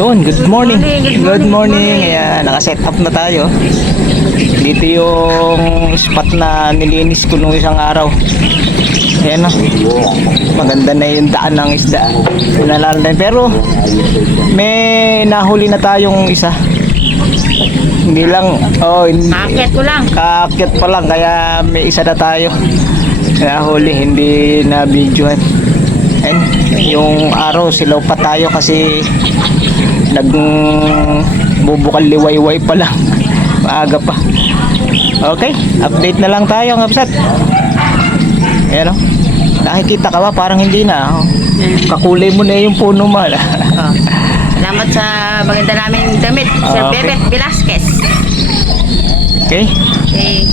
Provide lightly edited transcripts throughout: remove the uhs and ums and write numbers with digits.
Yun, good morning. Good morning. Ayan, naka-set up na tayo. Dito yung spot na nilinis ko nung isang araw. Ayan o. Maganda na yung daan ng isda. Nalala na. Pero may nahuli na tayong isa. Hindi lang, Akit ko lang. kaakyat pa lang, kaya may isa na tayo nahuli, hindi na videohan. And yung araw silaw pa tayo kasi nagbubukal liwayway pa lang. Maaga pa. Okay, update na lang tayo ng kapsat. Ayan o. Nakikita ka ba? Parang hindi na. Kakulay mo na yung puno mo. Salamat sa maganda naming damit. Sir Okay. Bebet Velasquez. Okay. Okay.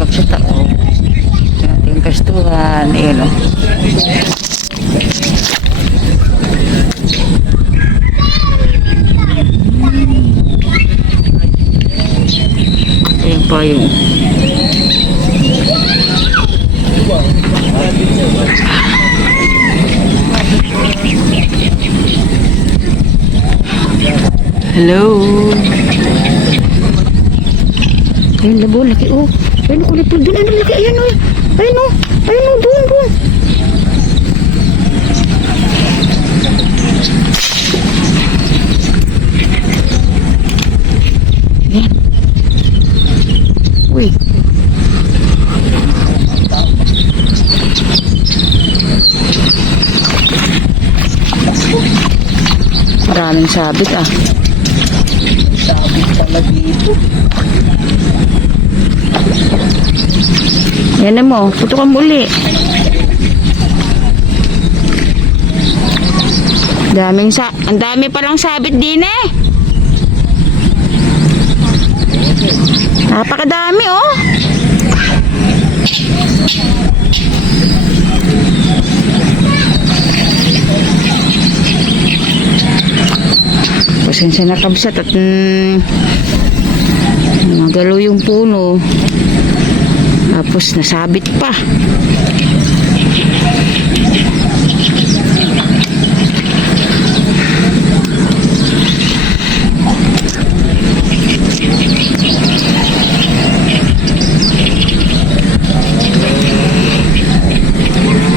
Kapsat ako. Ating kastuhan. Ayan o. Ayan pa yung hello. Ayun, labo, laki oh. Ayun, kulit po dun. Ayun, laki. Ayun oh. Ayun oh. Ayun oh, dun, dun. Ayan. Uy. Maraming sabit ah. Sabit pala dito. Yan na mo, putukan mo uli. Ang dami palang sabit din eh. Napakadami oh. Pasensya na kabsat at magalo yung puno. Tapos nasabit pa.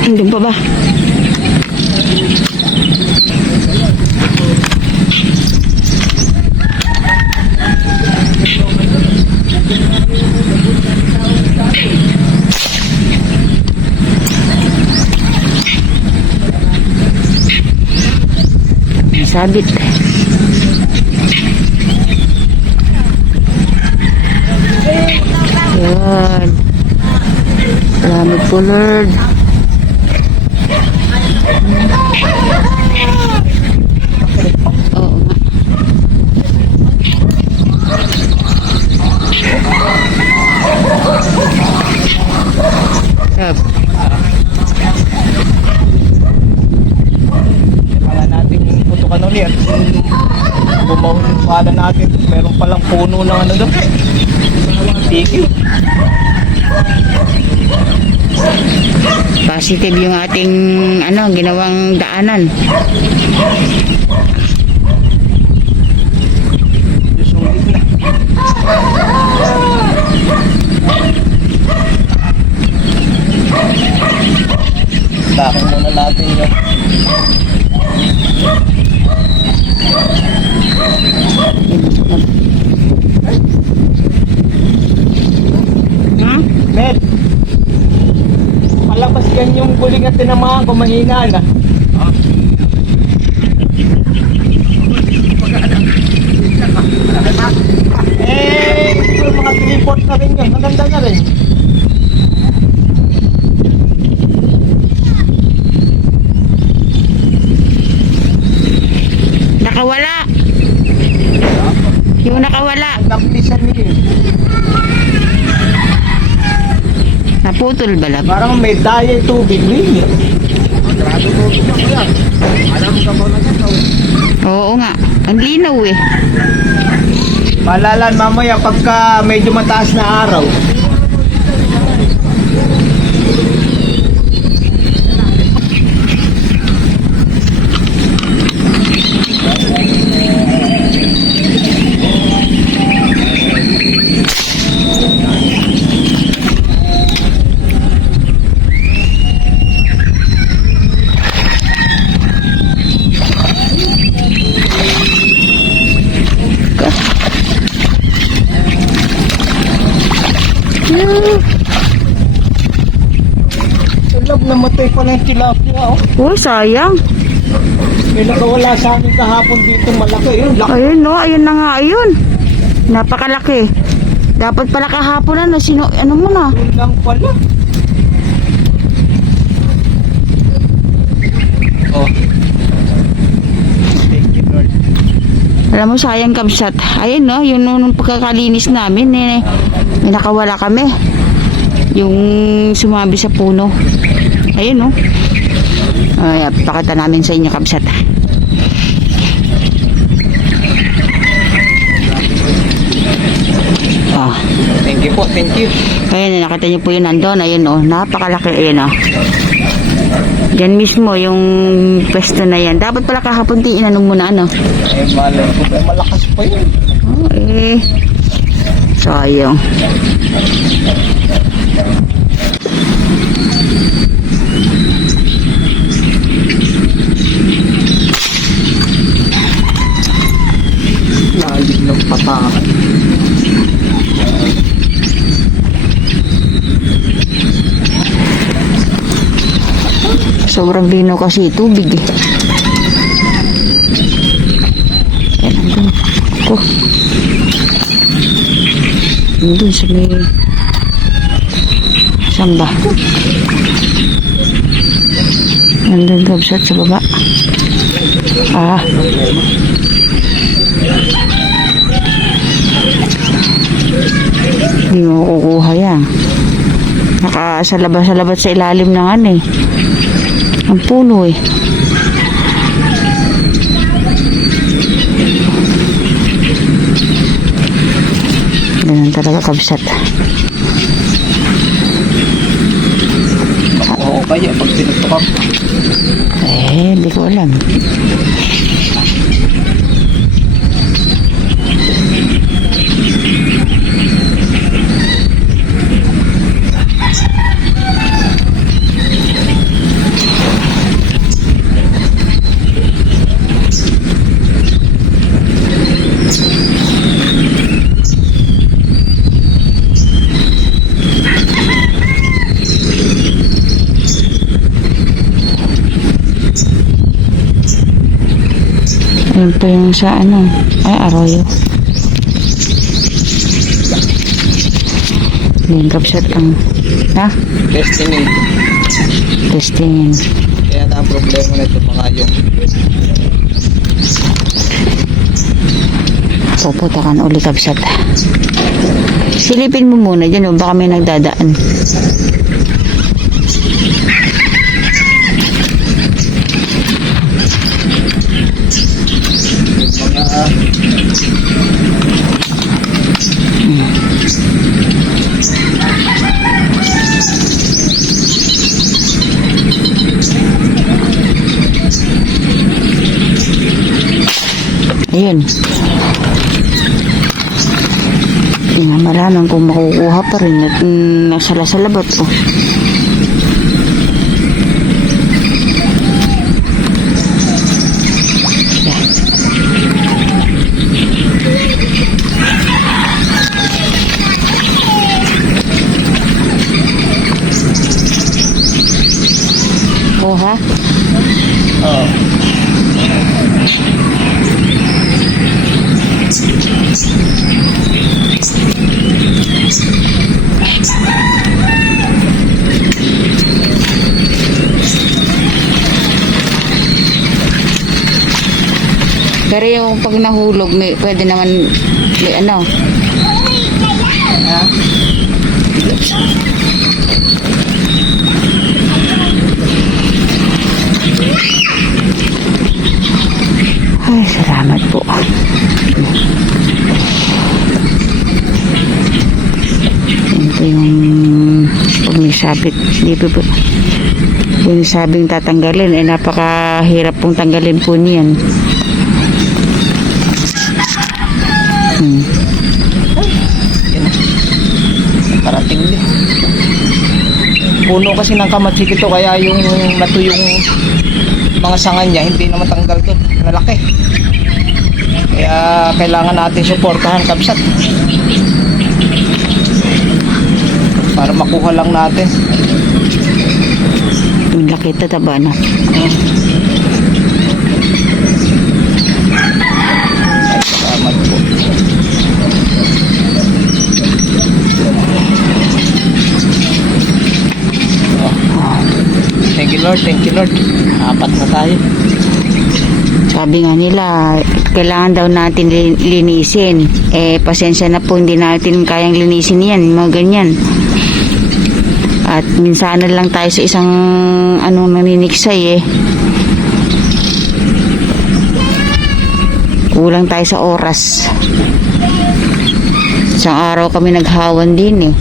Andun pa ba? Sabit. Yan. Salamat po, Lord. Oo nga. Sab. Kaya natin yung putukan ulit. Bumawin yung pala natin. Meron palang puno ng ano doon. Tiki. Positive yung ating ginawang daanan. Sulit na. Bakit muna natin yun. Ha? Med, palabas yan yung guling at tinamaan ko, mahina na. Siguro mga 3/4 na rin yun, maganda na rin. Nakawala. Yung nakawala. Naplisan niyo yun. Naputol balab. Parang may daya tubig rin yun. Oo nga. Ang linaw eh. Malalan mamaya pagka medyo mataas na araw. Alam, namatay pala yung tilapia, oh. Oh, sayang. May nakawala sa amin kahapon dito malaki. Yun, laki. Ayun, no. Ayun na nga, ayun. Napakalaki. Dapat pala kahapon na, ano mo na. Yun lang pala. Oh. Thank you, Lord. Alam mo, sayang kabsat. Ayun, no. Yun nung pagkakalinis namin, may nakawala kami. Yung sumabi sa puno. Ayun, no. Ay, pakita namin sa inyo, kabsat. Ah. Thank you po, thank you. Ayun, nakita niyo po yun nandun. Ayun, oh. Napakalaki. Ayun, oh. Diyan mismo, yung pwesto na yan. Dapat pala kahapon inano muna, ano. Eh, malay ko, malakas pa yun. Oh, eh. Sayang. Lalim ng patakan. Sobrang lino kasi tubig eh. Yan, andun. Ako. Andun sa may... Saan ba? Andun kabsat sa baba. Ah. Hindi mo kukuha yan. Nakasalabat sa ilalim ng ano eh. Ang puno eh. Ganun talaga kabsat. Oo, kaya pag tinutukap. Eh, hindi ko alam. Ayun po yung sa ano, ay arroyo. Yung kapsat ang, ha? Destiny. Testingin. Kaya na ang problema nito mga yung Puputakan uli kapsat. Silipin mo muna dyan, baka may nagdadaan. Ayun. Hindi nga malaman kung makukuha pa rin at nasala sa labat oh. Oh ha? oh. Pero yung pag nahulog, pwede naman, may ano. Ha? Ay, salamat po. Ito yung pag may sabit, dito po. Yung sabing tatanggalin, eh napakahirap pong tanggalin po niyan. Parating din. Puno kasi ng kamatsik ito kaya yung natuyong mga sanga niya hindi na matanggal doon. Malaki. Kaya kailangan natin suportahan kabsat. Para makuha lang natin. Yung laki tataba na. Ay, salamat po. Thank you Lord, thank you Lord. Apat na tayo. Sabi nga nila, kailangan daw natin linisin. Pasensya na po, hindi natin kayang linisin yan, mga ganyan. At minsan lang tayo sa isang naniniksay Kulang tayo sa oras. Isang araw kami naghawan din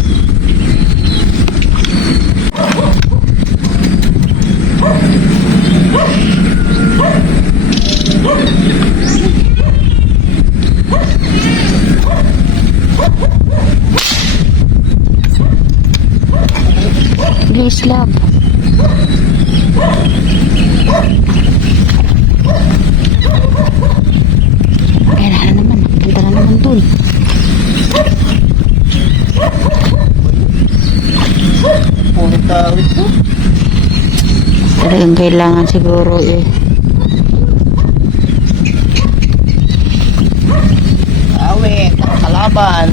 Please, love. Ayan na naman. Punta na naman dun. Puro tawid po. Talagang kailangan siguro Awit, kalaban.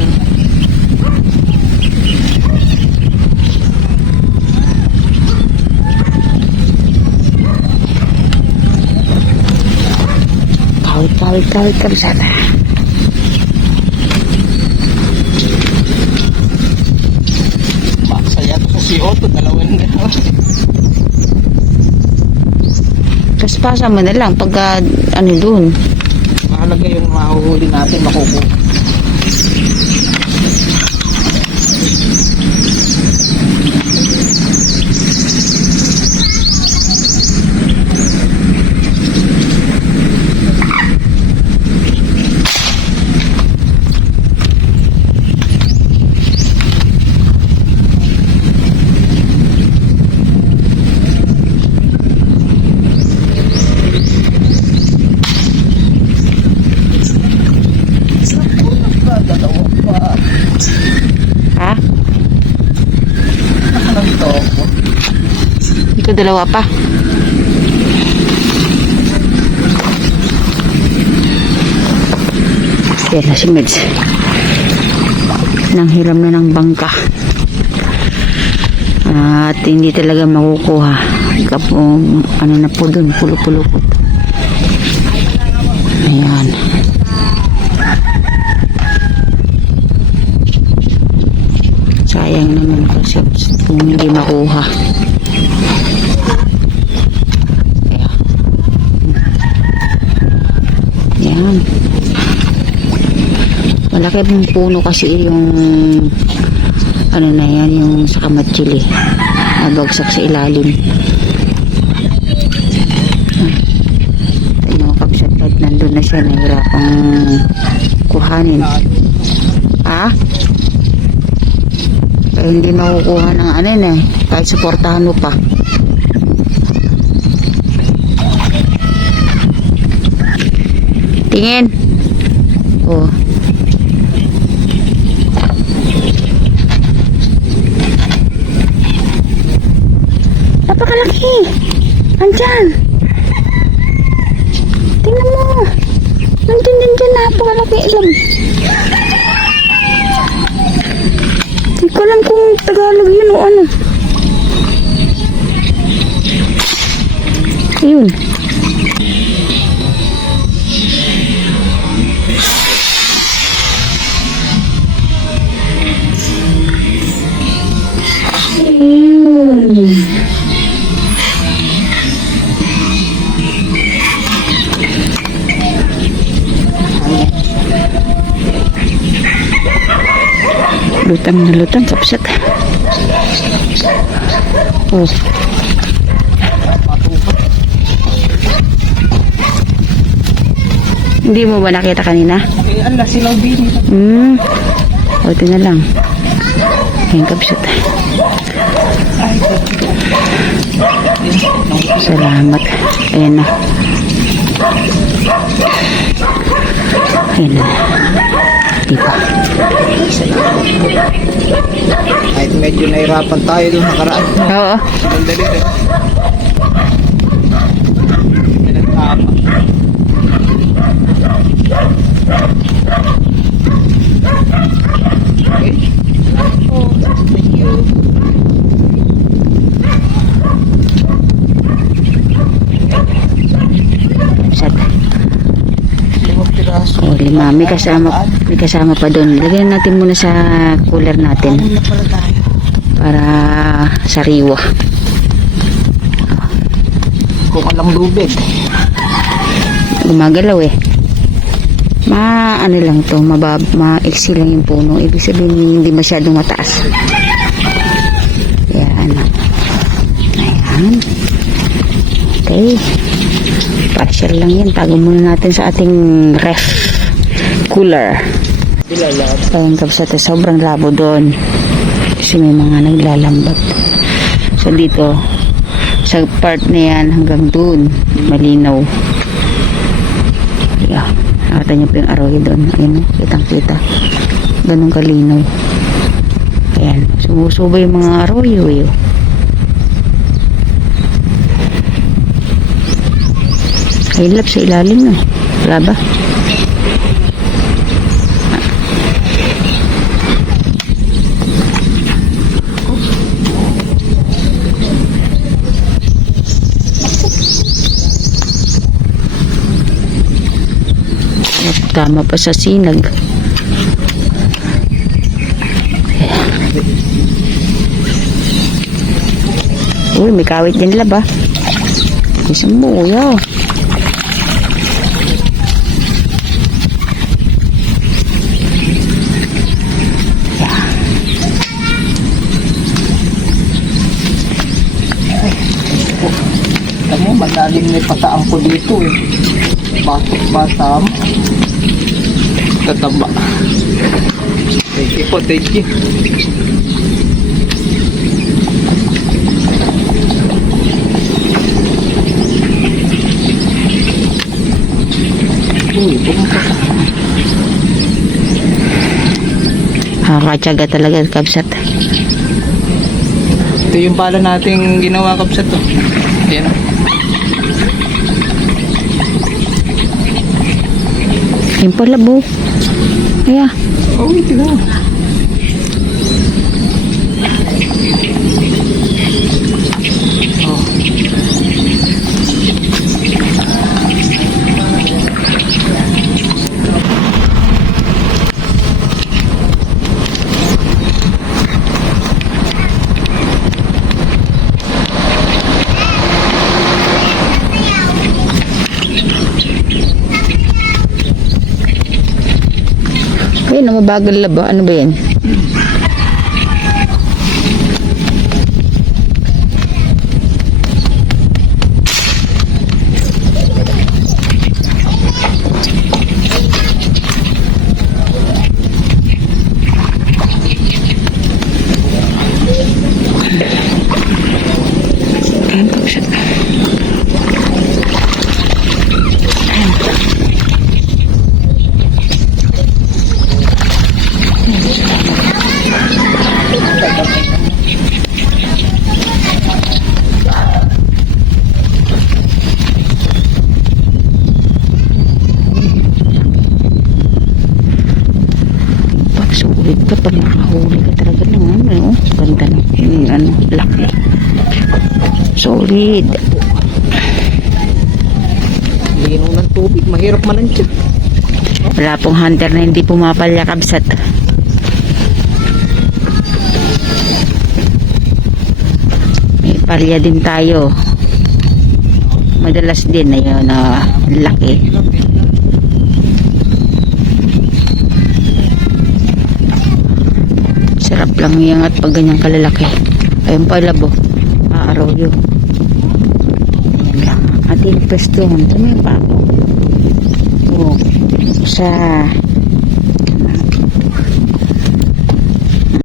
Kawit sana. Masaya to sa CO2, dalawin na. Tapos pasa mo na lang pagka dun. Mahalaga yung mahuhuli natin, makukuha. Ha? Ito. Ikaw dalawa pa. Yan na si Meds. Nanghiram na ng bangka. At hindi talaga makukuha. Kapong na po dun, pulo-pulukot. Ayan. Sayang naman kasi kung hindi makuha. Yan. Malaki pong puno kasi yung na yan, yung sa kamatsili. Nabagsak sa ilalim. Yung kapsat kahit nandun na siya, nahirapang kuhanin. Ha? Hindi makukuha ng kahit suportahan mo pa. Tingin. Oh. Napakalaki. Andyan. Tingnan mo. Nandyan dyan. Napakalaki. Hindi ko alam kung Tagalog yun o ano. Ayun. Lutang na lutang, kapsat. Oh. Hindi mo ba nakita kanina? Ala, silaw din. O, ito na lang. Ayan, kapsat. Salamat. Ayan na. Ayan na. dito. Kahit medyo nahirapan tayo doon nakaraan. Oo. Sandali rin. Pinagtama. Okay. Oh, thank you. Sat. 5 piraso. O, 5. May kasama pa doon. Lagyan natin muna sa cooler natin. Ano na pala tayo? Para sariwa. Kung alang lubid. Gumagalaw eh. Ano lang to, maiksi lang yung puno. Ibig sabihin hindi masyadong mataas. Ayan. Ayan. Okay. Partial lang yan. Tago muna natin sa ating ref cooler. Ayan kapsat, sobrang labo doon. Kasi may mga naglalambat. So dito, sa part na yan hanggang doon, malinaw. Yeah. Nakita niyo po yung araw doon. Ayun, kitang kita. Ganun kalinaw. Ayan. Sumusubay yung mga arroyo. Ayun lap sa ilalim no. Wala ba? Tama pa sa sinag. Uy, may kawit din laba. Isang buya. Alam mo, madaling may pataan ko dito eh. Batok-batam. Tataba. Thank you po, thank you. Uy, pumunta ka. Nakakatsaga talaga kapsat. Ito yung pala nating ginawa kapsat to. Ayan o. Yung pala bo. Kaya. Oh, ito na. Oh. Ayun, mabagal laba. Ano ba yan? Ayan, kapsat. Sulit ka pag nakahuli ka talaga ng ano, ganda ng laki. Solid. Lino ng tubig, mahirap mananchip. Wala pong hunter na hindi pumapalya kabsat. May palya din tayo. Madalas din ayun na laki. Sarap lang iangat pag ganyang kalalaki. Ayun pala bo. Arroyo. Ayan lang. Ating pwesto. Ito may pa. Oh. Isa.